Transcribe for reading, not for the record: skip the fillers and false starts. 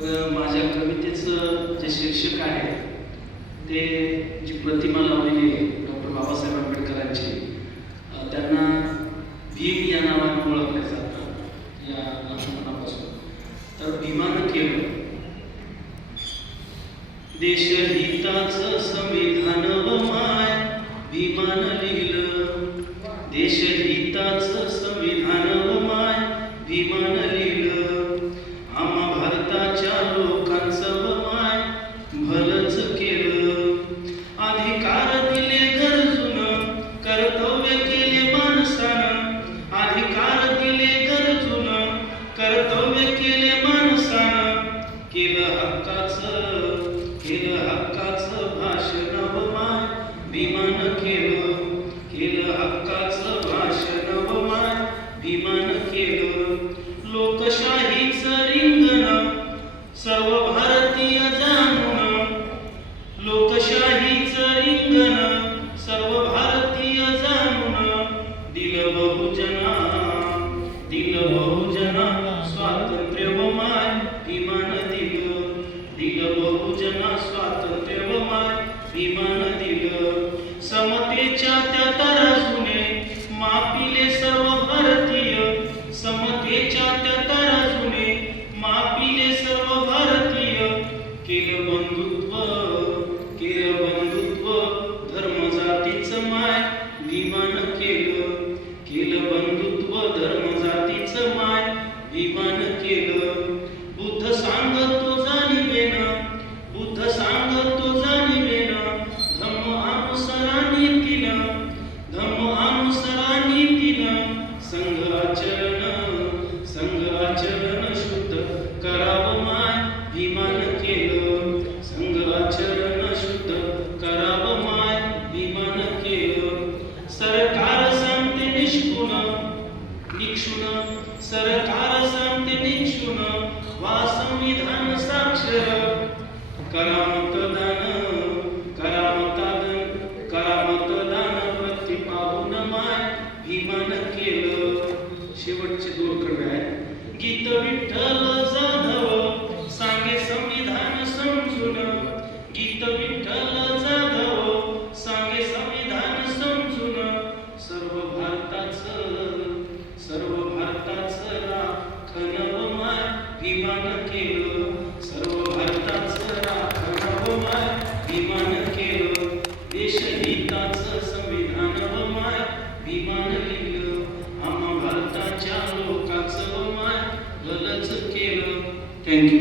तर माझ्या कवितेचं जे शीर्षक आहे ते जी प्रतिमा लावलेली आहे डॉक्टर बाबासाहेब आंबेडकरांची, त्यांना भीम या नावाने ओळखले जातं या लहानपणापासून. तर भीमानं केलं देशहिताचं संविधान व माय, भीमानं लिहिलं देशहिताचं संविधान व माय, भीमानं लिहिलं आम्हा भारताच्या लोकांचं व माय भलंच केलं. अधिकार दिले गरजून, कर्तव्य केले माणसानं, अधिकार दिले गरजून, कर्तव्य केले माणसानं, केलं हक्काचं भाषण व माय, भीमानं केलं हक्काचं भाषण व माय, भीमानं केलं. लोकशाहीचं रिंगण सर्व भारतीय जाणून, लोकशाहीचं रिंगण सर्व भारतीय जाणून, दिलं बहुजना स्वातंत्र्य व माय, भीमानं दिलं बहुजना स्वातंत्र्य व माय, भीमानं दिलं. समतेच्या त्या तराजूने मापिले सर्व भारतीय, समतेच्या त्या तराजूने मापिले सर्व भारतीय, केलं बंधुत्व धर्म जातीचं माय, भीमानं केलं बंधुत्व धर्म जातीचं माय, भीमानं केलं. बुद्ध सांगतो जाणिवेनं, बुद्ध सांगतो जाणिवेनं, धम्म अनुसरानी तिनं, संघ आचरण शुद्ध करावं माय, भीमानं केलं. संघ आचरण शुद्ध करावं माय, भीमानं केलं. सरकार सांगते निष्ठून, सरकार सांगते निष्ठून, वा संविधान साक्षर, करा मतदान प्रतिपाहून माय, भीमानं केलं. शेवटचे दोन कडवे आहेत. गीत विठ्ठल जाधव सांगे संविधान समजून, गीत विठ्ठल जाधव सांगे संविधान समजून, सर्व भारताचं राखण व माय, भीमानं केलं. सर्व भारताचं राखण व माय, भीमानं केलं. देशहिताचं संविधान व माय, भीमानं लिहिलं आम्हा भारताच्या लोकांचं व माय भलंच केलं. थँक्यू.